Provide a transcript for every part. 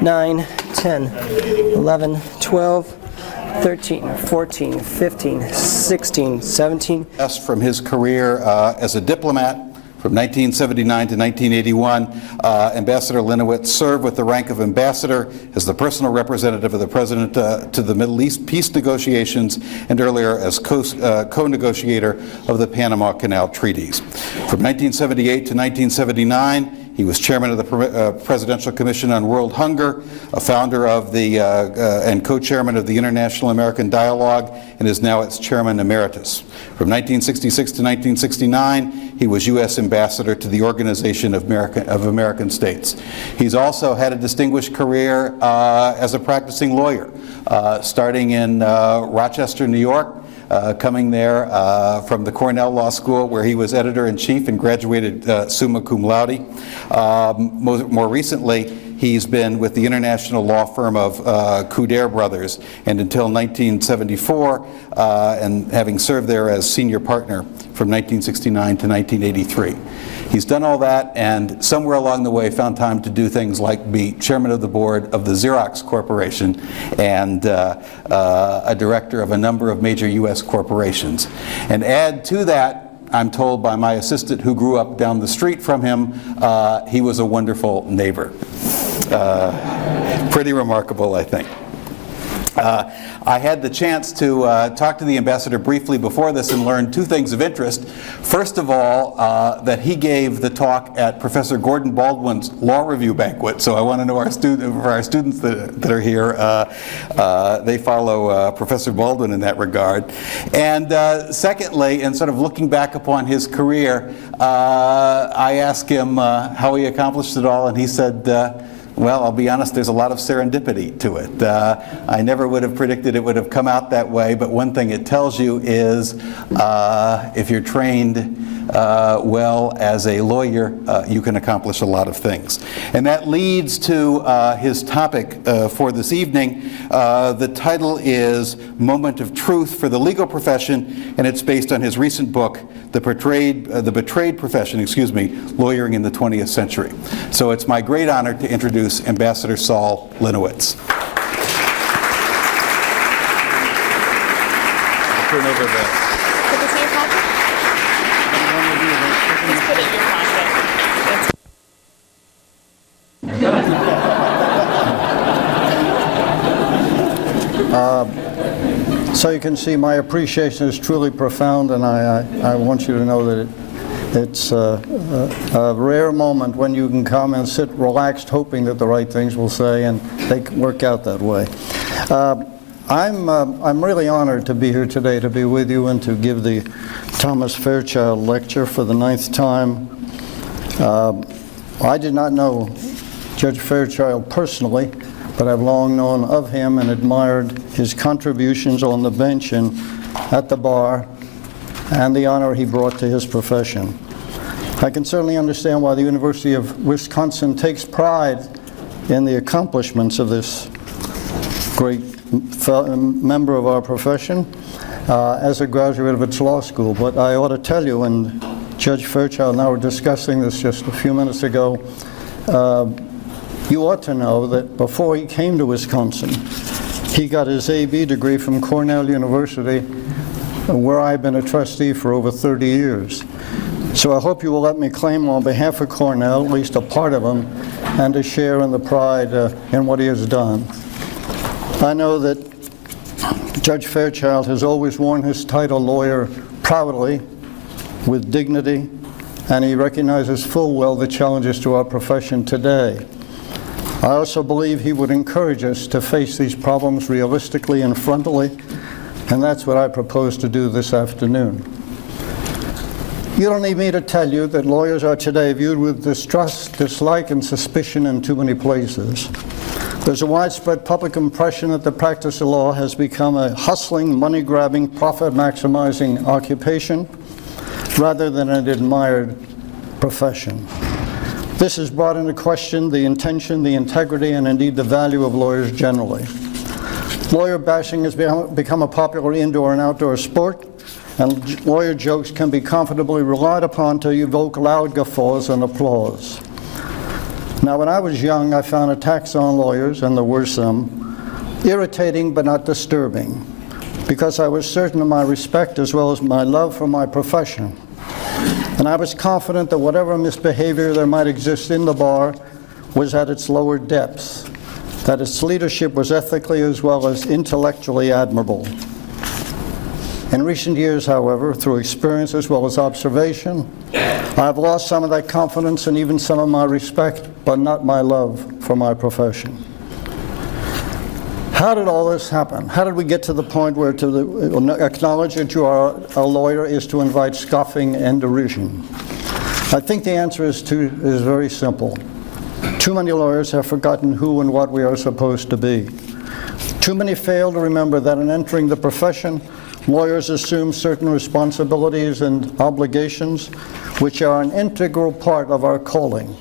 9, 10, 11, 12, 13, 14, 15, 16, 17. From his career as a diplomat from 1979 to 1981, Ambassador Linowitz served with the rank of ambassador as the personal representative of the President to the Middle East peace negotiations, and earlier as co-negotiator of the Panama Canal treaties. From 1978 to 1979, he was chairman of the Presidential Commission on World Hunger, a founder of the and co-chairman of the International American Dialogue, and is now its chairman emeritus. From 1966 to 1969, he was U.S. ambassador to the Organization of American States. He's also had a distinguished career as a practicing lawyer, starting in Rochester, New York, coming there from the Cornell Law School, where he was editor-in-chief and graduated summa cum laude. More recently, he's been with the international law firm of Couder Brothers, and until 1974, and having served there as senior partner from 1969 to 1983. He's done all that, and somewhere along the way found time to do things like be chairman of the board of the Xerox Corporation and a director of a number of major U.S. corporations. And add to that, I'm told by my assistant who grew up down the street from him, he was a wonderful neighbor. Pretty remarkable, I think. I had the chance to talk to the ambassador briefly before this and learn two things of interest. First of all, that he gave the talk at Professor Gordon Baldwin's Law Review banquet. So I want to know for our students that are here, they follow Professor Baldwin in that regard. And secondly, and sort of looking back upon his career, I asked him how he accomplished it all, and he said, well, I'll be honest, there's a lot of serendipity to it. I never would have predicted it would have come out that way, but one thing it tells you is if you're trained well as a lawyer, you can accomplish a lot of things. And that leads to his topic for this evening. The title is Moment of Truth for the Legal Profession, and it's based on his recent book, The Betrayed Profession, Lawyering in the 20th Century. So it's my great honor to introduce Ambassador Saul Linowitz. I'll turn over the... Put this in your pocket? Let's put it in your pocket. So you can see my appreciation is truly profound, and I want you to know that it's a rare moment when you can come and sit relaxed hoping that the right things will say, and they work out that way. I'm really honored to be here today, to be with you and to give the Thomas Fairchild lecture for the 9th time. I did not know Judge Fairchild personally, but I've long known of him and admired his contributions on the bench and at the bar, and the honor he brought to his profession. I can certainly understand why the University of Wisconsin takes pride in the accomplishments of this great member of our profession as a graduate of its law school. But I ought to tell you, and Judge Fairchild and I were discussing this just a few minutes ago, you ought to know that before he came to Wisconsin, he got his A.B. degree from Cornell University, where I've been a trustee for over 30 years. So I hope you will let me claim on behalf of Cornell, at least a part of him, and to share in the pride in what he has done. I know that Judge Fairchild has always worn his title lawyer proudly, with dignity, and he recognizes full well the challenges to our profession today. I also believe he would encourage us to face these problems realistically and frontally, and that's what I propose to do this afternoon. You don't need me to tell you that lawyers are today viewed with distrust, dislike, and suspicion in too many places. There's a widespread public impression that the practice of law has become a hustling, money-grabbing, profit-maximizing occupation rather than an admired profession. This has brought into question the intention, the integrity, and indeed the value of lawyers generally. Lawyer bashing has become a popular indoor and outdoor sport, and lawyer jokes can be comfortably relied upon to evoke loud guffaws and applause. Now, when I was young, I found attacks on lawyers, and there were some, irritating but not disturbing, because I was certain of my respect as well as my love for my profession. And I was confident that whatever misbehavior there might exist in the bar was at its lower depths, that its leadership was ethically as well as intellectually admirable. In recent years, however, through experience as well as observation, I've lost some of that confidence and even some of my respect, but not my love for my profession. How did all this happen? How did we get to the point where to acknowledge that you are a lawyer is to invite scoffing and derision? I think the answer is very simple. Too many lawyers have forgotten who and what we are supposed to be. Too many fail to remember that in entering the profession, lawyers assume certain responsibilities and obligations which are an integral part of our calling.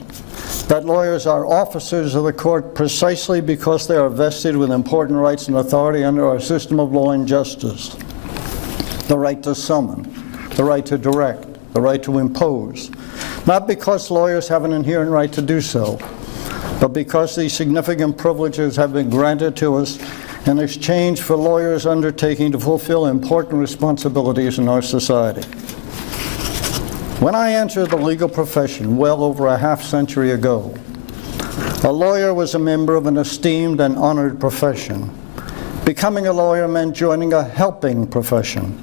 That lawyers are officers of the court precisely because they are vested with important rights and authority under our system of law and justice. The right to summon, the right to direct, the right to impose. Not because lawyers have an inherent right to do so, but because these significant privileges have been granted to us in exchange for lawyers undertaking to fulfill important responsibilities in our society. When I entered the legal profession well over a half-century ago, a lawyer was a member of an esteemed and honored profession. Becoming a lawyer meant joining a helping profession,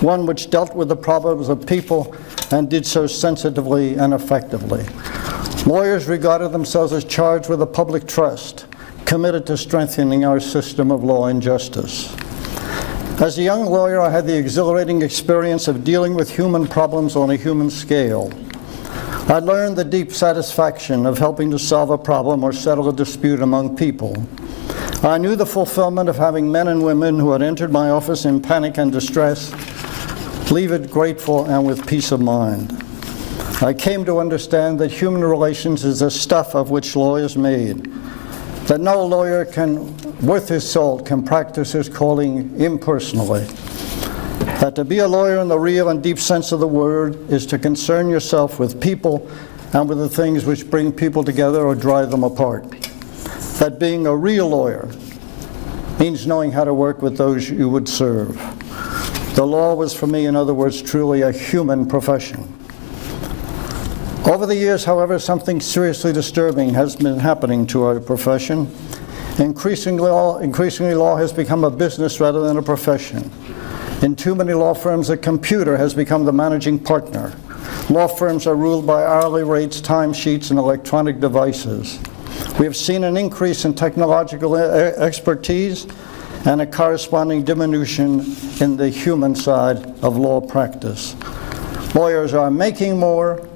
one which dealt with the problems of people and did so sensitively and effectively. Lawyers regarded themselves as charged with a public trust, committed to strengthening our system of law and justice. As a young lawyer, I had the exhilarating experience of dealing with human problems on a human scale. I learned the deep satisfaction of helping to solve a problem or settle a dispute among people. I knew the fulfillment of having men and women who had entered my office in panic and distress leave it grateful and with peace of mind. I came to understand that human relations is the stuff of which law is made, that no lawyer worth his salt can practice his calling impersonally, that to be a lawyer in the real and deep sense of the word is to concern yourself with people and with the things which bring people together or drive them apart, that being a real lawyer means knowing how to work with those you would serve. The law was for me, in other words, truly a human profession. Over the years, however, something seriously disturbing has been happening to our profession. Increasingly, law has become a business rather than a profession. In too many law firms, a computer has become the managing partner. Law firms are ruled by hourly rates, timesheets, and electronic devices. We have seen an increase in technological expertise and a corresponding diminution in the human side of law practice. Lawyers are making more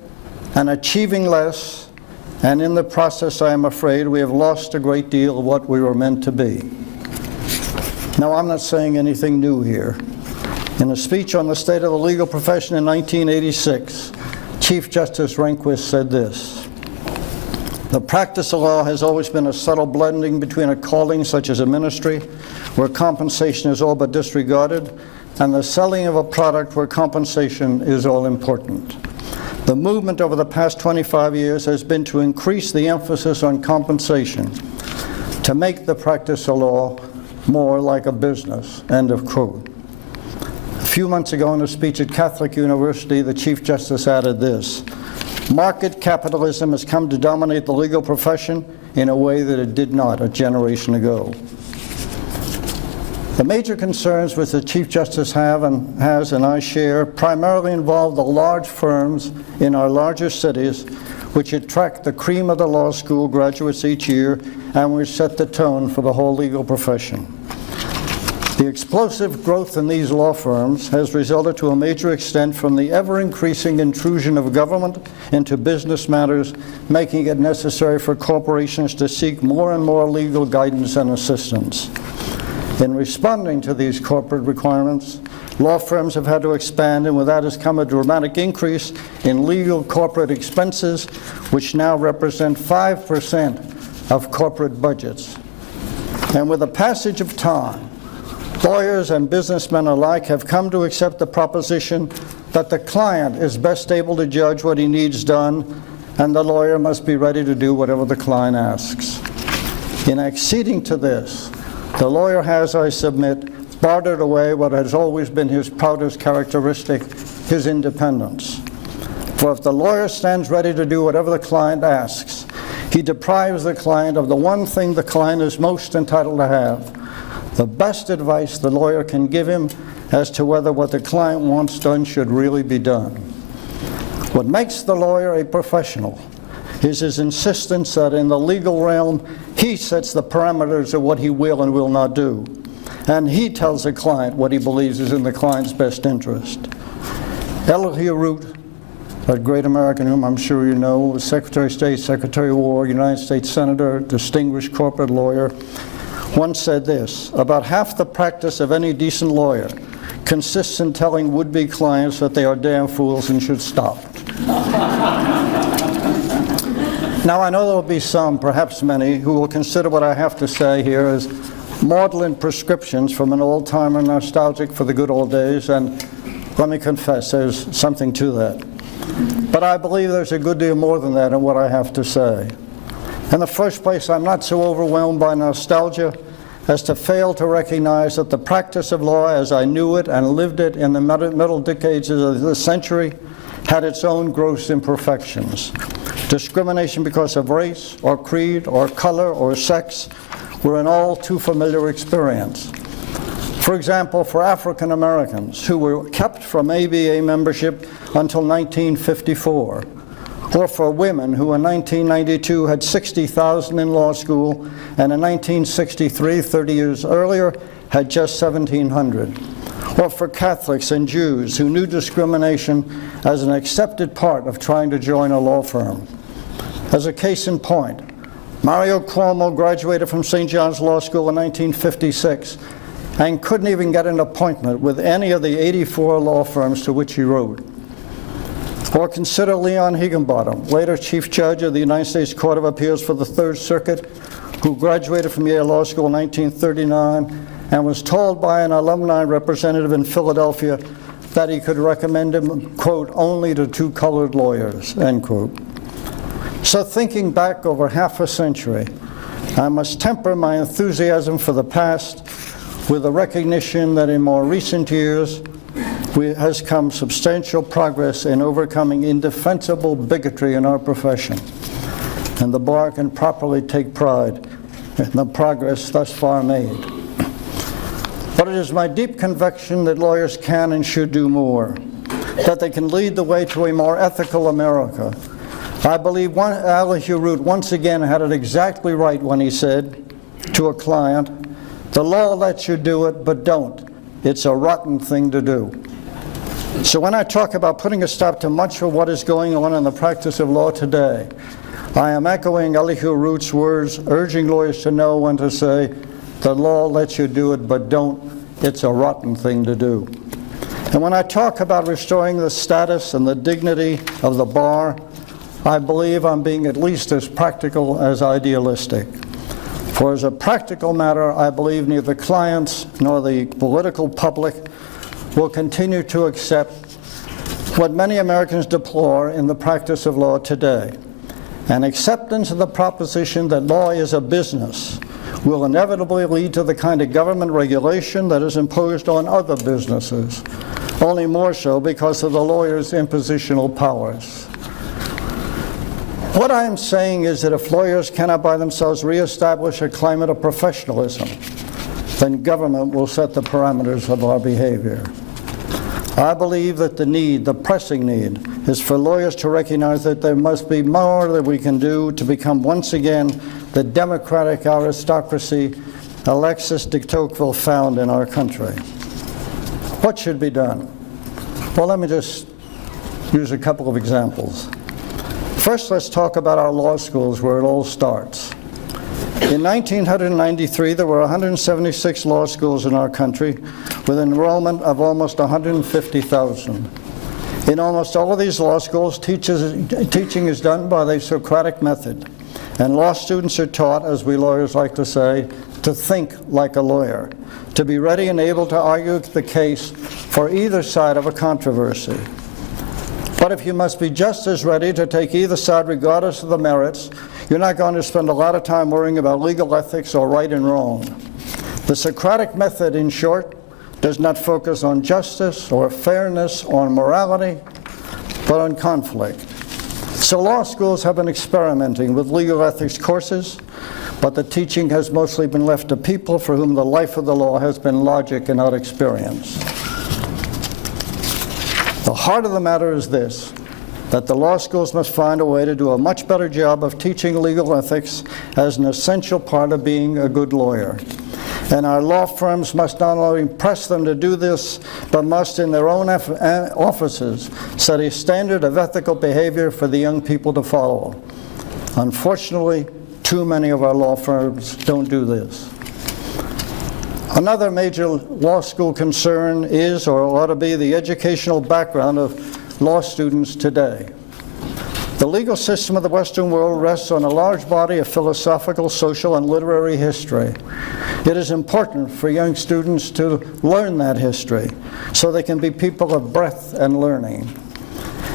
and achieving less, and in the process, I am afraid, we have lost a great deal of what we were meant to be. Now, I'm not saying anything new here. In a speech on the state of the legal profession in 1986, Chief Justice Rehnquist said this: "The practice of law has always been a subtle blending between a calling such as a ministry, where compensation is all but disregarded, and the selling of a product where compensation is all important. The movement over the past 25 years has been to increase the emphasis on compensation, to make the practice of law more like a business." End of quote. A few months ago in a speech at Catholic University, the Chief Justice added this: "Market capitalism has come to dominate the legal profession in a way that it did not a generation ago." The major concerns which the Chief Justice has and I share primarily involve the large firms in our larger cities which attract the cream of the law school graduates each year and which set the tone for the whole legal profession. The explosive growth in these law firms has resulted to a major extent from the ever-increasing intrusion of government into business matters, making it necessary for corporations to seek more and more legal guidance and assistance. In responding to these corporate requirements, law firms have had to expand, and with that has come a dramatic increase in legal corporate expenses, which now represent 5% of corporate budgets. And with the passage of time, lawyers and businessmen alike have come to accept the proposition that the client is best able to judge what he needs done, and the lawyer must be ready to do whatever the client asks. In acceding to this, the lawyer has, I submit, bartered away what has always been his proudest characteristic, his independence. For if the lawyer stands ready to do whatever the client asks, he deprives the client of the one thing the client is most entitled to have, the best advice the lawyer can give him as to whether what the client wants done should really be done. What makes the lawyer a professional is his insistence that in the legal realm, he sets the parameters of what he will and will not do. And he tells the client what he believes is in the client's best interest. Elihu Root, that great American whom I'm sure you know, was Secretary of State, Secretary of War, United States Senator, distinguished corporate lawyer, once said this: about half the practice of any decent lawyer consists in telling would-be clients that they are damn fools and should stop. Now, I know there will be some, perhaps many, who will consider what I have to say here as maudlin prescriptions from an old-timer nostalgic for the good old days, and let me confess, there's something to that. But I believe there's a good deal more than that in what I have to say. In the first place, I'm not so overwhelmed by nostalgia as to fail to recognize that the practice of law as I knew it and lived it in the middle decades of the century had its own gross imperfections. Discrimination because of race, or creed, or color, or sex were an all too familiar experience. For example, for African Americans who were kept from ABA membership until 1954, or for women who in 1992 had 60,000 in law school and in 1963, 30 years earlier, had just 1,700. Or for Catholics and Jews who knew discrimination as an accepted part of trying to join a law firm. As a case in point, Mario Cuomo graduated from St. John's Law School in 1956 and couldn't even get an appointment with any of the 84 law firms to which he wrote. Or consider Leon Higginbottom, later Chief Judge of the United States Court of Appeals for the Third Circuit, who graduated from Yale Law School in 1939 and was told by an alumni representative in Philadelphia that he could recommend him, quote, only to two colored lawyers, end quote. So thinking back over half a century, I must temper my enthusiasm for the past with the recognition that in more recent years, has come substantial progress in overcoming indefensible bigotry in our profession. And the bar can properly take pride in the progress thus far made. But it is my deep conviction that lawyers can and should do more, that they can lead the way to a more ethical America. I believe Elihu Root once again had it exactly right when he said to a client, "The law lets you do it, but don't. It's a rotten thing to do." So when I talk about putting a stop to much of what is going on in the practice of law today, I am echoing Elihu Root's words, urging lawyers to know when to say, "The law lets you do it, but don't. It's a rotten thing to do." And when I talk about restoring the status and the dignity of the bar, I believe I'm being at least as practical as idealistic. For as a practical matter, I believe neither clients nor the political public will continue to accept what many Americans deplore in the practice of law today. An acceptance of the proposition that law is a business will inevitably lead to the kind of government regulation that is imposed on other businesses, only more so because of the lawyer's impositional powers. What I am saying is that if lawyers cannot by themselves reestablish a climate of professionalism, then government will set the parameters of our behavior. I believe that the pressing need, is for lawyers to recognize that there must be more that we can do to become once again the democratic aristocracy Alexis de Tocqueville found in our country. What should be done? Well, let me just use a couple of examples. First, let's talk about our law schools, where it all starts. In 1993, there were 176 law schools in our country with enrollment of almost 150,000. In almost all of these law schools, teaching is done by the Socratic method, and law students are taught, as we lawyers like to say, to think like a lawyer, to be ready and able to argue the case for either side of a controversy. But if you must be just as ready to take either side regardless of the merits, you're not going to spend a lot of time worrying about legal ethics or right and wrong. The Socratic method, in short, does not focus on justice or fairness or morality, but on conflict. So law schools have been experimenting with legal ethics courses, but the teaching has mostly been left to people for whom the life of the law has been logic and not experience. The heart of the matter is this, that the law schools must find a way to do a much better job of teaching legal ethics as an essential part of being a good lawyer. And our law firms must not only press them to do this, but must in their own offices set a standard of ethical behavior for the young people to follow. Unfortunately, too many of our law firms don't do this. Another major law school concern is, or ought to be, the educational background of law students today. The legal system of the Western world rests on a large body of philosophical, social, and literary history. It is important for young students to learn that history so they can be people of breadth and learning.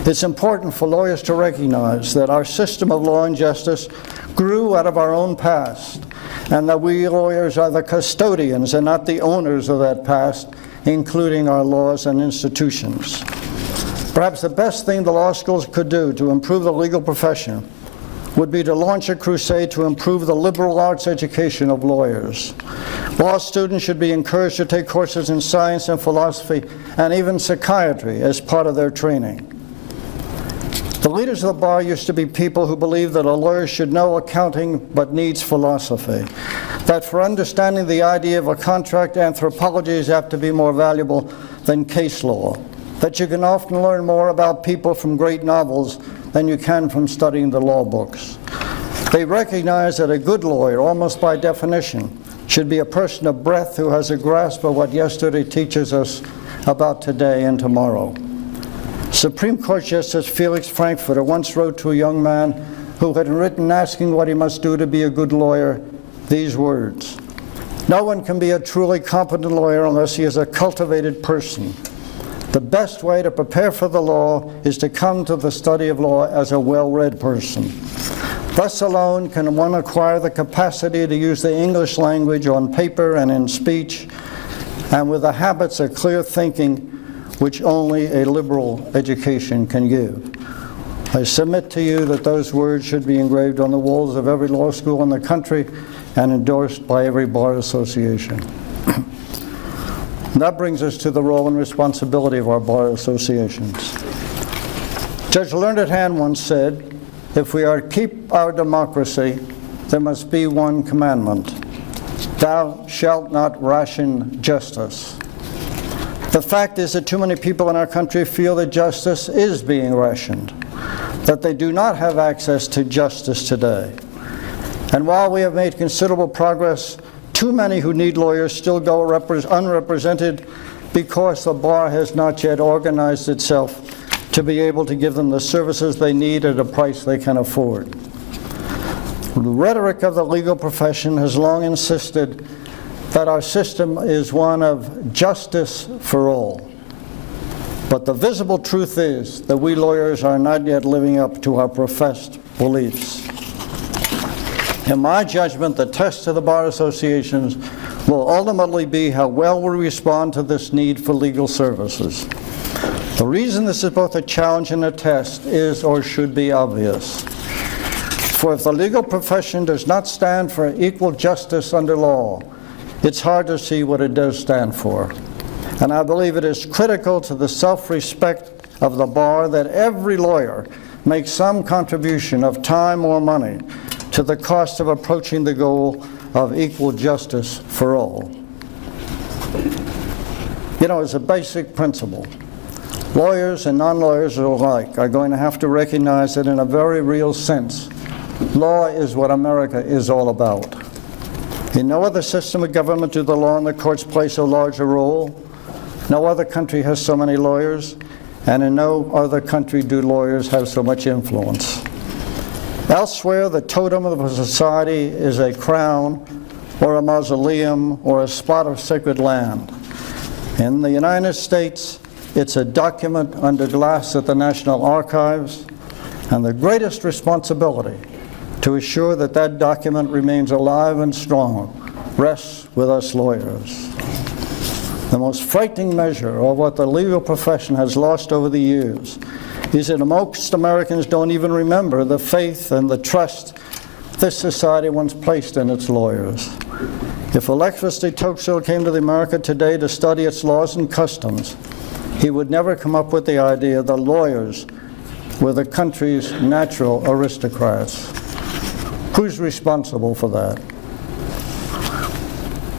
It's important for lawyers to recognize that our system of law and justice grew out of our own past, and that we lawyers are the custodians and not the owners of that past, including our laws and institutions. Perhaps the best thing the law schools could do to improve the legal profession would be to launch a crusade to improve the liberal arts education of lawyers. Law students should be encouraged to take courses in science and philosophy and even psychiatry as part of their training. The leaders of the bar used to be people who believed that a lawyer should know accounting but needs philosophy, that for understanding the idea of a contract, anthropology is apt to be more valuable than case law, that you can often learn more about people from great novels than you can from studying the law books. They recognize that a good lawyer, almost by definition, should be a person of breadth who has a grasp of what yesterday teaches us about today and tomorrow. Supreme Court Justice Felix Frankfurter once wrote to a young man who had written asking what he must do to be a good lawyer these words: "No one can be a truly competent lawyer unless he is a cultivated person. The best way to prepare for the law is to come to the study of law as a well-read person. Thus alone can one acquire the capacity to use the English language on paper and in speech, and with the habits of clear thinking which only a liberal education can give." I submit to you that those words should be engraved on the walls of every law school in the country and endorsed by every bar association. That brings us to the role and responsibility of our bar associations. Judge Learned Hand once said, "If we are to keep our democracy, there must be one commandment: thou shalt not ration justice." The fact is that too many people in our country feel that justice is being rationed, that they do not have access to justice today. And while we have made considerable progress, too many who need lawyers still go unrepresented because the bar has not yet organized itself to be able to give them the services they need at a price they can afford. The rhetoric of the legal profession has long insisted that our system is one of justice for all. But the visible truth is that we lawyers are not yet living up to our professed beliefs. In my judgment, the test of the bar associations will ultimately be how well we respond to this need for legal services. The reason this is both a challenge and a test is, or should be, obvious. For if the legal profession does not stand for equal justice under law, it's hard to see what it does stand for. And I believe it is critical to the self-respect of the bar that every lawyer make some contribution of time or money to the cost of approaching the goal of equal justice for all. You know, as a basic principle, lawyers and non-lawyers alike are going to have to recognize that in a very real sense, law is what America is all about. In no other system of government do the law and the courts play so large a role. No other country has so many lawyers, and in no other country do lawyers have so much influence. Elsewhere, the totem of a society is a crown or a mausoleum or a spot of sacred land. In the United States, It's a document under glass at the National Archives, and the greatest responsibility to assure that that document remains alive and strong rests with us lawyers. The most frightening measure of what the legal profession has lost over the years is that most Americans don't even remember the faith and the trust this society once placed in its lawyers. If Alexis de Tocqueville came to America today to study its laws and customs, he would never come up with the idea that lawyers were the country's natural aristocrats. Who's responsible for that?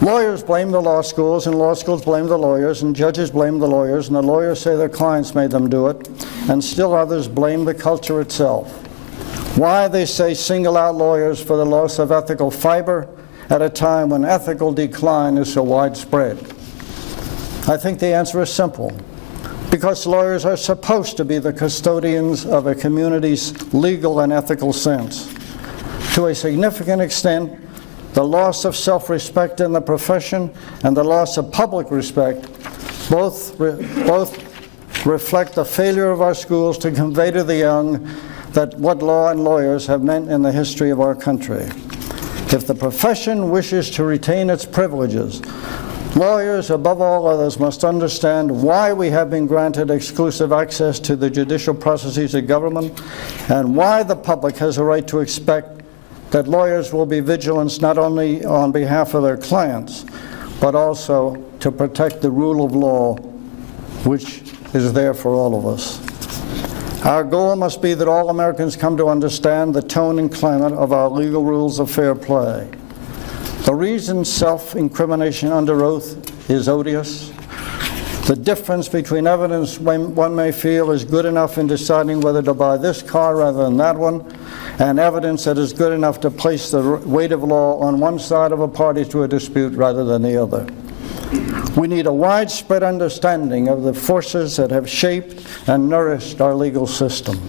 Lawyers blame the law schools, and law schools blame the lawyers, and judges blame the lawyers, and the lawyers say their clients made them do it, and still others blame the culture itself. Why, they say, single out lawyers for the loss of ethical fiber at a time when ethical decline is so widespread? I think the answer is simple. Because lawyers are supposed to be the custodians of a community's legal and ethical sense. To a significant extent, the loss of self-respect in the profession and the loss of public respect both reflect the failure of our schools to convey to the young that what law and lawyers have meant in the history of our country. If the profession wishes to retain its privileges, lawyers, above all others, must understand why we have been granted exclusive access to the judicial processes of government and why the public has a right to expect that lawyers will be vigilant not only on behalf of their clients, but also to protect the rule of law, which is there for all of us. Our goal must be that all Americans come to understand the tone and climate of our legal rules of fair play. The reason self-incrimination under oath is odious, the difference between evidence one may feel is good enough in deciding whether to buy this car rather than that one, and evidence that is good enough to place the weight of law on one side of a party to a dispute rather than the other. We need a widespread understanding of the forces that have shaped and nourished our legal system.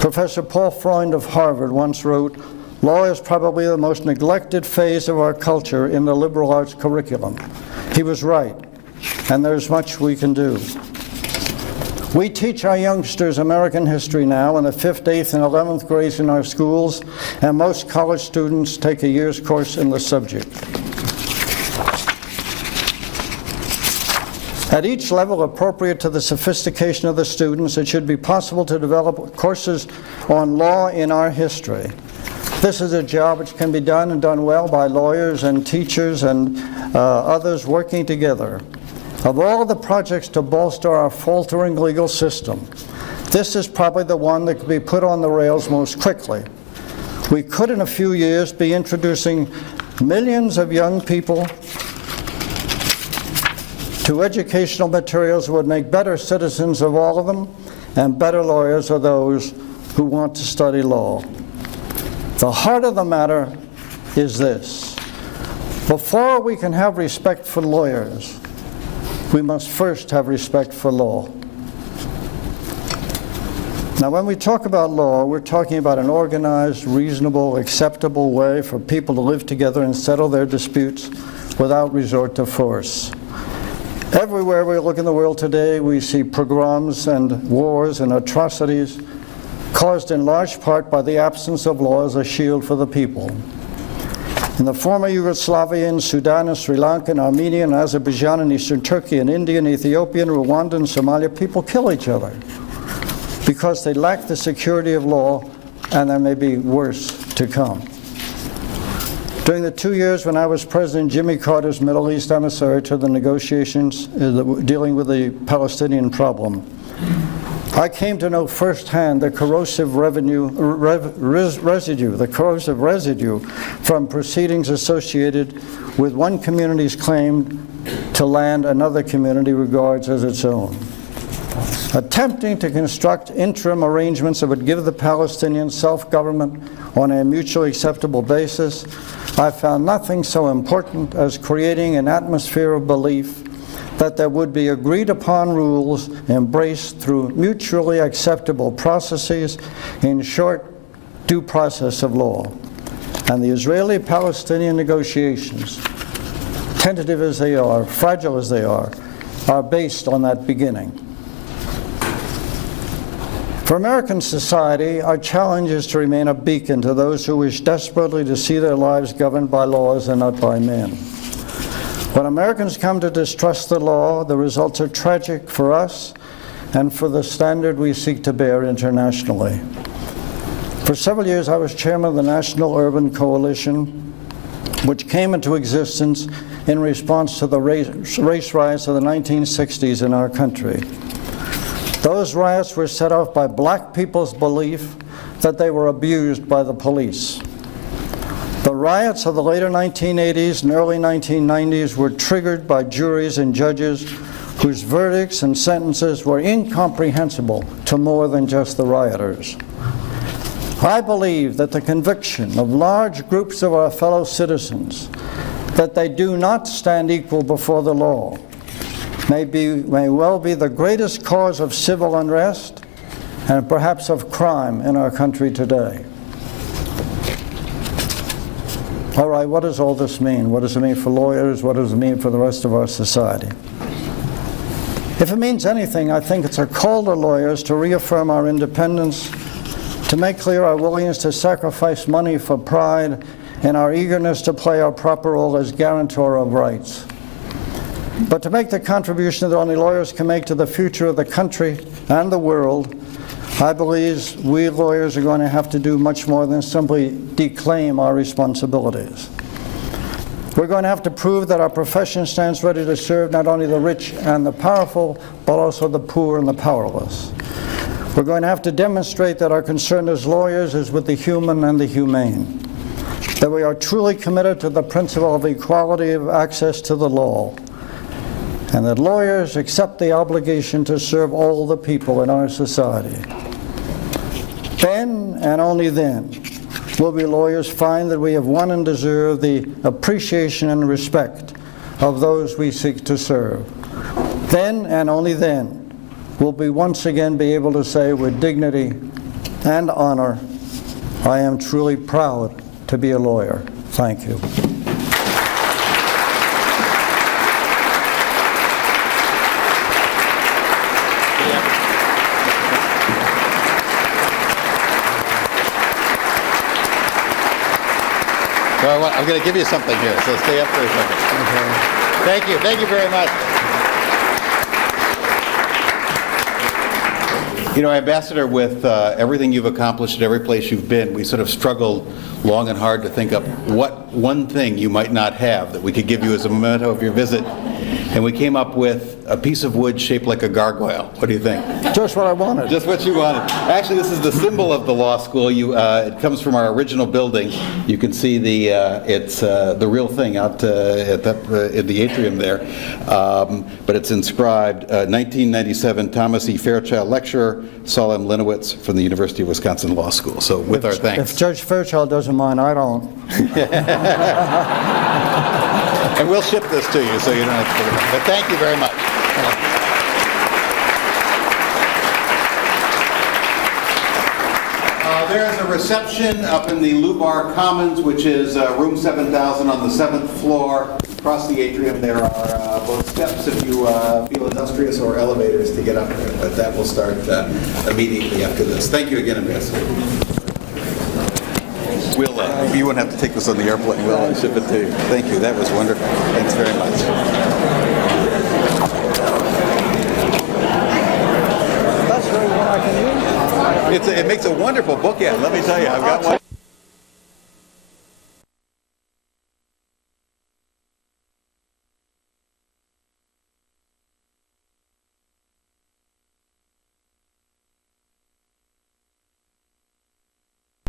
Professor Paul Freund of Harvard once wrote, "Law is probably the most neglected phase of our culture in the liberal arts curriculum." He was right, and there's much we can do. We teach our youngsters American history now in the 5th, 8th, and 11th grades in our schools, and most college students take a year's course in the subject. At each level appropriate to the sophistication of the students, it should be possible to develop courses on law in our history. This is a job which can be done and done well by lawyers and teachers and others working together. Of all the projects to bolster our faltering legal system, this is probably the one that could be put on the rails most quickly. We could, in a few years, be introducing millions of young people to educational materials that would make better citizens of all of them and better lawyers of those who want to study law. The heart of the matter is this: before we can have respect for lawyers, we must first have respect for law. Now, when we talk about law, we're talking about an organized, reasonable, acceptable way for people to live together and settle their disputes without resort to force. Everywhere we look in the world today, we see pogroms and wars and atrocities caused in large part by the absence of law as a shield for the people. In the former Yugoslavia, in Sudan and Sri Lanka, and Armenia, and Azerbaijan, and Eastern Turkey, and India, and Ethiopia, and Rwanda, and Somalia, people kill each other because they lack the security of law, and there may be worse to come. During the 2 years when I was President Jimmy Carter's Middle East emissary to the negotiations dealing with the Palestinian problem, I came to know firsthand the corrosive residue from proceedings associated with one community's claim to land another community regards as its own. Attempting to construct interim arrangements that would give the Palestinians self-government on a mutually acceptable basis, I found nothing so important as creating an atmosphere of belief that there would be agreed-upon rules embraced through mutually acceptable processes, in short, due process of law. And the Israeli-Palestinian negotiations, tentative as they are, fragile as they are, are based on that beginning. For American society, our challenge is to remain a beacon to those who wish desperately to see their lives governed by laws and not by men. When Americans come to distrust the law, the results are tragic for us and for the standard we seek to bear internationally. For several years, I was chairman of the National Urban Coalition, which came into existence in response to the race riots of the 1960s in our country. Those riots were set off by black people's belief that they were abused by the police. The riots of the later 1980s and early 1990s were triggered by juries and judges whose verdicts and sentences were incomprehensible to more than just the rioters. I believe that the conviction of large groups of our fellow citizens that they do not stand equal before the law may well be the greatest cause of civil unrest and perhaps of crime in our country today. All right, what does all this mean? What does it mean for lawyers? What does it mean for the rest of our society? If it means anything, I think it's a call to lawyers to reaffirm our independence, to make clear our willingness to sacrifice money for pride, and our eagerness to play our proper role as guarantor of rights. But to make the contribution that only lawyers can make to the future of the country and the world, I believe we lawyers are going to have to do much more than simply declaim our responsibilities. We're going to have to prove that our profession stands ready to serve not only the rich and the powerful, but also the poor and the powerless. We're going to have to demonstrate that our concern as lawyers is with the human and the humane, that we are truly committed to the principle of equality of access to the law, and that lawyers accept the obligation to serve all the people in our society. Then, and only then, will we lawyers find that we have won and deserve the appreciation and respect of those we seek to serve. Then, and only then, will we once again be able to say with dignity and honor, I am truly proud to be a lawyer. Thank you. Well, I'm going to give you something here, so stay up for a second. Okay. Thank you. Thank you very much. You know, Ambassador, with everything you've accomplished at every place you've been, we sort of struggled long and hard to think of what one thing you might not have that we could give you as a memento of your visit. And we came up with a piece of wood shaped like a gargoyle. What do you think? Just what I wanted. Just what you wanted. Actually, this is the symbol of the law school. It comes from our original building. You can see it's the real thing out in the atrium there. But it's inscribed 1997 Thomas E. Fairchild Lecturer, Solem Linowitz from the University of Wisconsin Law School. So with our thanks. If Judge Fairchild doesn't mind, I don't. And we'll ship this to you so you don't have to put it on. But thank you very much. There is a reception up in the Lubar Commons, which is room 7000 on the 7th floor. Across the atrium there are both steps if you feel industrious or elevators to get up there. But that will start immediately after this. Thank you again, Ambassador. You won't have to take this on the airplane. We'll ship it to you. Thank you. That was wonderful. Thanks very much. That's very one I can use. It makes a wonderful bookend. Let me tell you, I've got one.